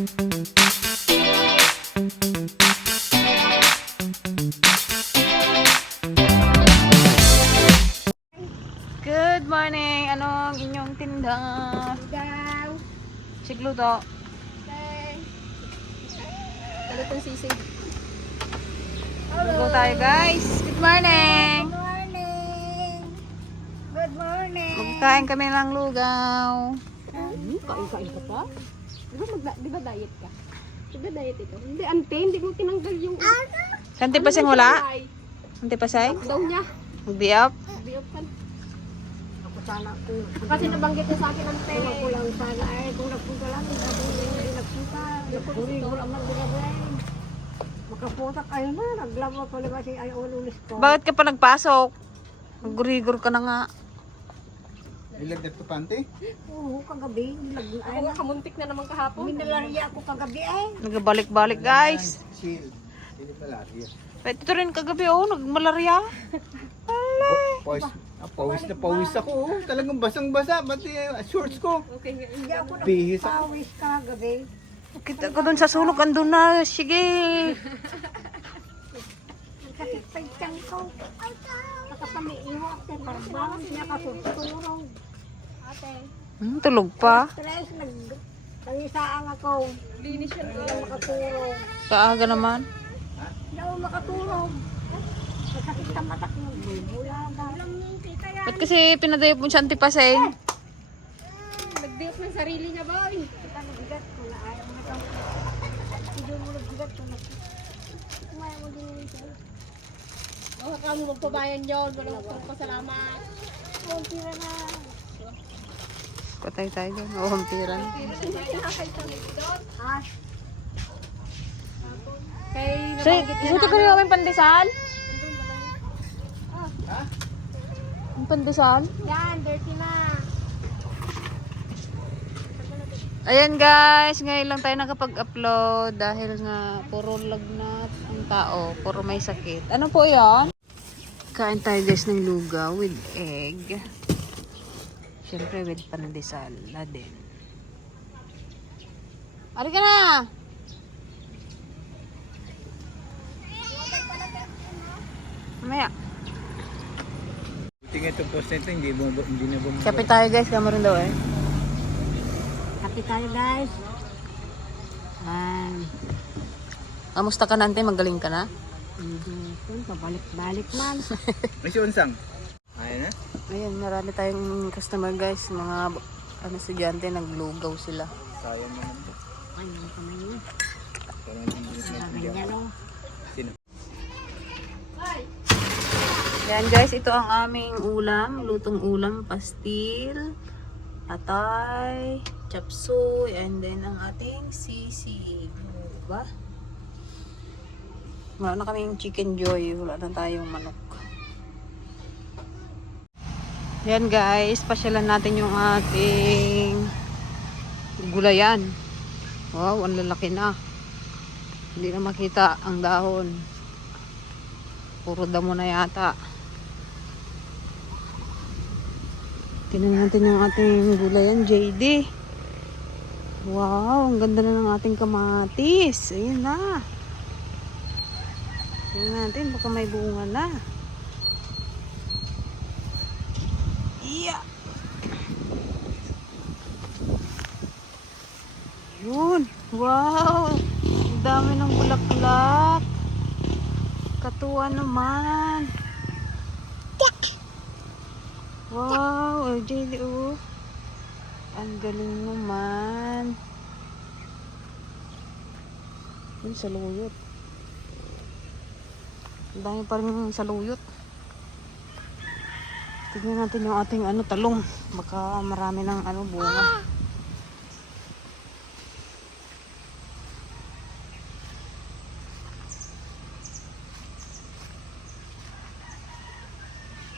Good morning! Anong inyong tinda? Daw. Sigluto. Ano itong sisig? Luto tayo guys. Good morning! Good morning! Good morning! Magkain kami ng lugaw. Kain ka pa? Di ba diet ka? Di ba diet ikaw? Hindi, ante, hindi mo tinanggal yung... Kanti pa siyang wala? Kanti pa siya? Daw niya. Mag-diop? Diop ka. Ako sana ko. Kasi nabanggit niya sa akin ante. Ako lang sana ay kung nagpunta lang, hindi nagpunta. Napuri ko naman dinabay. Makaputak ay na, naglaba ko naman si ay ulis ko. Bakit ka pa nagpasok? Nagurigor ka na nga. Ilagdag to pante? Oo, kagabi. Ako nga kamuntik na naman kahapon. Minalarya ako kagabi ay. Nagabalik-balik guys. Shield. Hindi malaria. Ito rin kagabi oh, nagmalarya. Pawis na pawis ako. Oh. Talagang basang-basa. Pati shorts ko. Okay, hindi ako Bihis ako. napawis kagabi. Kita ko dun sa sulok, andun na. Sige. Nagkakitpagtang ko. Nakapamiiwa ako. Parang niya kasurturong. Ate. Tulog pa. Stress, nangisaang ako. Linis yan ko. Hindi ako makatulong. Kaaga naman. Hindi ako makatulong. Nagkakit sa matak mo. Bula ba? Ba't kasi pinadayop mo siya antipasay? Nagdiop ng sarili niya, boy. Kita nabigat ko na ayaw mo na ito. Hindi mo nabigat ko na. Kumaya mo din yun sa'yo. Baka ka mo magpabayan yun. Walang pasalamat. Oh, tira na. Patay tayo dyan. O, hampiran. Ha? Kay Ito ka rin kami pandesal? Ang pandesal? yan, dirty na. Ayan guys, ngayon lang tayo nakapag-upload dahil nga puro lagnat ang tao, puro may sakit. Ano po yan? Kain tayo guys ng lugaw with egg. Siyempre with pandesal na din. Ari ka na! Mamaya. Tingnan ito post nito. Hindi na bumaba. Kapit tayo guys, kamo rin daw eh. Happy tayo, guys. Kamusta ka nante? Magaling ka na? Hindi ko, pabalik-balik man. May si Unsang. Ayan na. Ayan, marami tayong customer guys. Mga estudyante, naglugaw sila. Sayang naman ito. Ay, yung kamay mo. Parang hindi na Ganyan, oh. Sino? Ayan guys, ito ang aming ulam. Lutong ulam, pastil, atay, chapsuy, and then ang ating sisig. Diba? Wala na kaming chicken joy. Wala na tayong manok. Ayan guys, pasyalan natin yung ating gulayan. Wow, ang lalaki na. Hindi na makita ang dahon. Puro damo na yata. Tingnan natin yung ating gulayan, JD. Wow, ang ganda na ng ating kamatis. Ayun na. Tingnan natin, baka may bunga na. Yeah. Yun. Wow. Ang dami ng bulaklak. Katuwa naman. Wow. JD, oh. Ang galing naman. Yun, saluyot. Ang dami pa rin saluyot. Tignan natin yung ating talong. Baka marami ng bunga.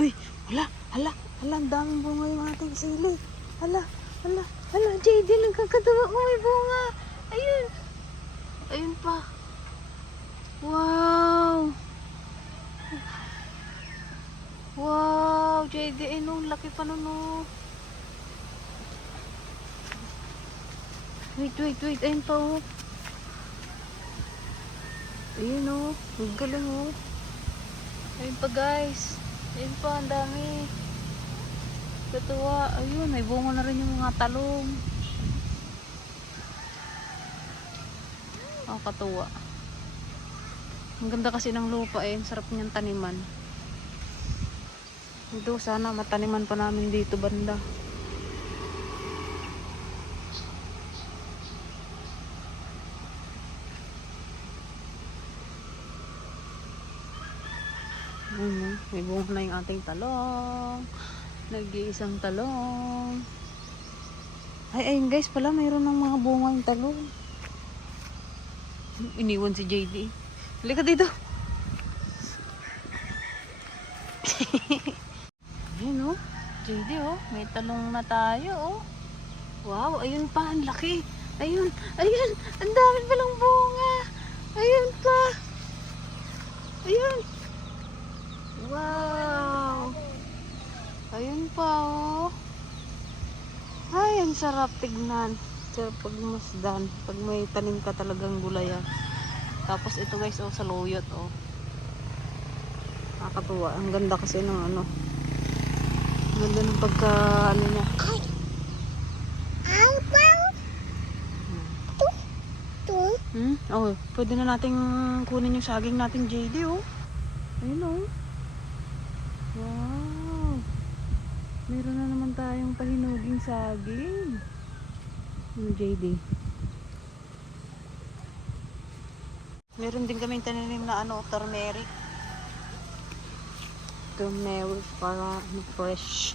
Uy, hala, ang daming bunga yung ating sili. Hala, JD, nagkakatawa ko may bunga. Ayun pa. Wow. Wow, JD, nung laki pa nun, oh. Wait. Ayun pa oh. Ayun oh. Ang galing oh. Ayun pa guys. Ayun pa, ang dami. Katuwa. Ayun, may bunga na rin yung mga talong. Oh, katuwa. Ang ganda kasi ng lupa eh. Ang sarap niyang taniman. Ito, sana mataniman pa namin dito banda. May bunga na yung ating talong. Nag-iisang talong. Ayun guys pala, mayroon ng mga bunga yung talong. Iniwan si JD. Halika dito. Ayun oh. JD oh. May talong na tayo oh. Wow, ayun pa. Ang laki. Ayun. Ang dami palang bunga. Ayun pa. Ayun. Wow. Ayun pa oh. Ay, ang sarap tignan. Sarap pagmasdan. Pag may tanim ka talagang gulayan. Tapos ito guys oh, saluyot oh. Nakakatuwa. Ang ganda kasi ng ano. Ang ganda ng pagka ano niya. Oh, pwede na nating kunin yung saging natin JD oh. Ayun oh. Wow. Meron na naman tayong pahinuging saging. JD. Meron din kaming tananim na ano, turmeric. Turmeric para fresh.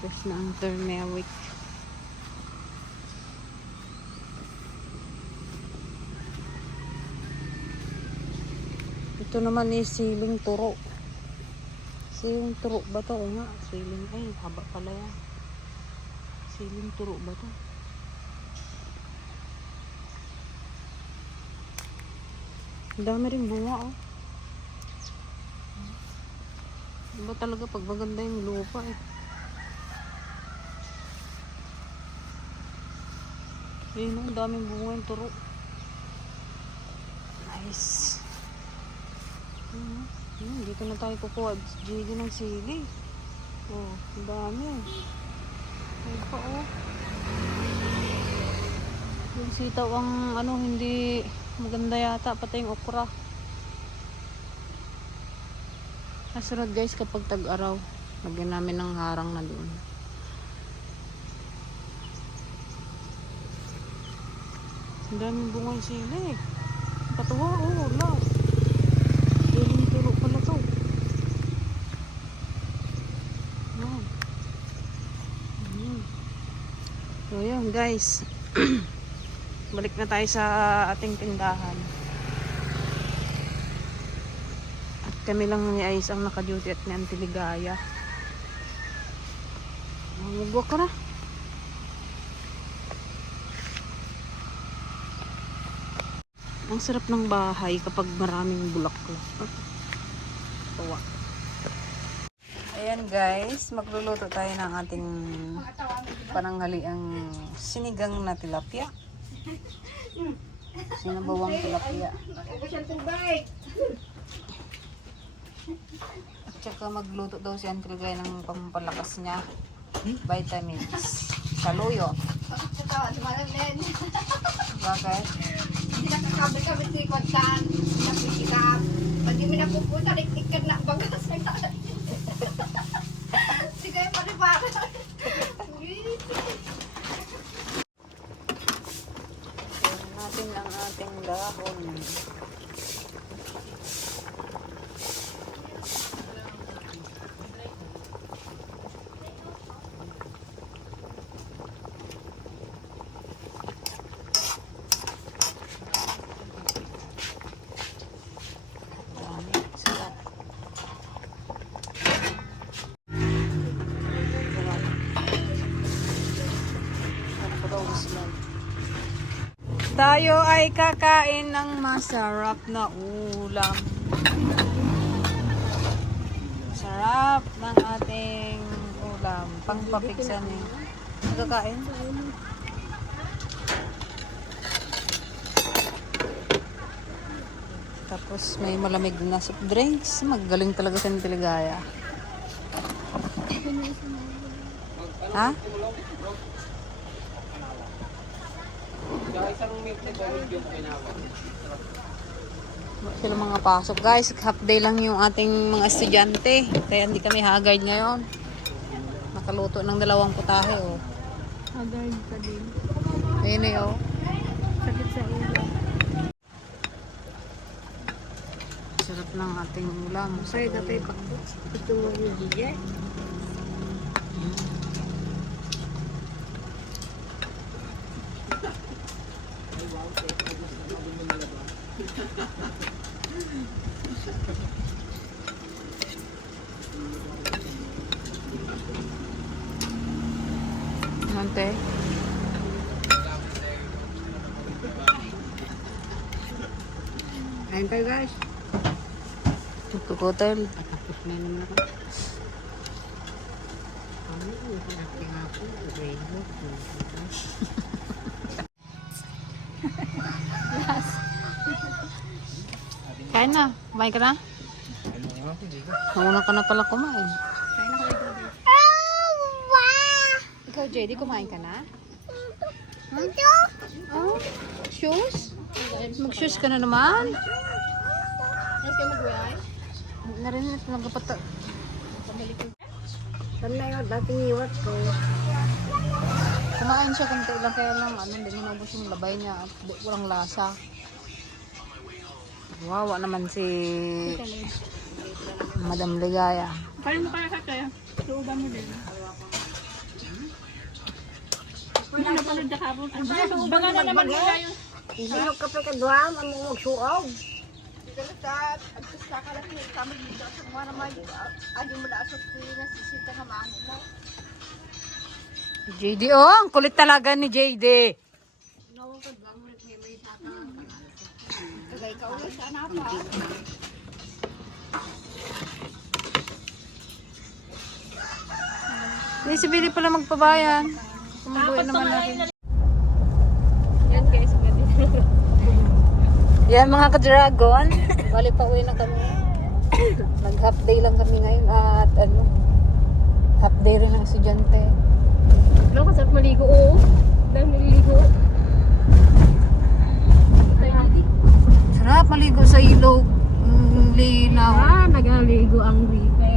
Fresh na ang turmeric. Ito naman is siling turo. Siling turo ba to? O nga, siling. Ay, haba pala yan. Siling turo ba to? Ang dami rin bunga oh. Diba talaga pag maganda yung lupa eh. Ayun oh, ang daming bunga yung turo. Nice. Dito na tayo kukuha JD ng sili. Oh, ang dami. Ayun pa oh. Yung sitaw ang ano hindi maganda yata, pati yung okra. Kasunod guys kapag tag-araw, lagyan namin ng harang na doon. Ang daming bunga yung sili eh. Katuwa oh, wala. Siling turo pala to. Wow. So yun guys. Balik na tayo sa ating tindahan. At kami lang ni Ais ang naka-duty at ni Auntie Ligaya. Magwa ka na. Ang sarap ng bahay kapag maraming bulaklak. Tawa. Ayan guys, magluluto tayo ng ating pananghaliang sinigang na tilapia. Sinabawang tilapia. At saka magluto daw si Auntie Ligaya ng pampalakas niya. Vitamins. Saluyot. Bakit? Hindi nakakabit-kabit si Kwantan. Nakikikap. Pag di mo napupunta, ikikan na bagas. Hindi kayo panibaga. Natin ang ating dahon. Tayo ay kakain ng masarap na ulam. Sarap ng ating ulam. Pangpapiksan eh. Kakain? Tapos may malamig na soft drinks. Magaling talaga sa Tiligaya. Ha? Sila mga pasok. Guys, half day lang yung ating mga estudyante. Kaya hindi kami haggard ngayon. Nakaluto ng 2 putahe, oh. Agad ka din. Ayun eh, oh. Sakit sa ulo. Sarap ng ating ulam. Kaya kapay pa. Ito mo yung bigay. Nante. Ayun tayo guys. Tuk hotel. Tapos na naman ako. Ano yung pinakita nga po? Radio. Kain na. Kumain ka na? Nauna ka na pala kumain. Kaya na ko ito. Ikaw, JD, kumain ka na? Oh, shoes? Mag-shoes ka na naman? Mas kayo mag-way? Narinig na nagpapata. Saan na yun? Dating iwat ko. Kumain siya kung lang kaya lang ano, hindi mo naubos yung labay niya at walang lasa. Wawa naman si Madam Ligaya. Kaya mo kaya kaya? Suuban mo din. Hindi na pala dakabon. Baga na naman nila yun. Sino ka pa kaduam ang mga magsuog? JD, oh, ang kulit talaga ni JD. Hindi si Billy pala magpabayan. Kumubuin naman natin. Yan guys, Yan mga ka-dragon. Bali pa uwi na kami. Nag-half day lang kami ngayon at ano, half day rin ng estudyante. Ano ka sarap maligo oo. Dahil nililigo. Sarap maligo sa ilog. Linaw. Nagaligo ang Rika.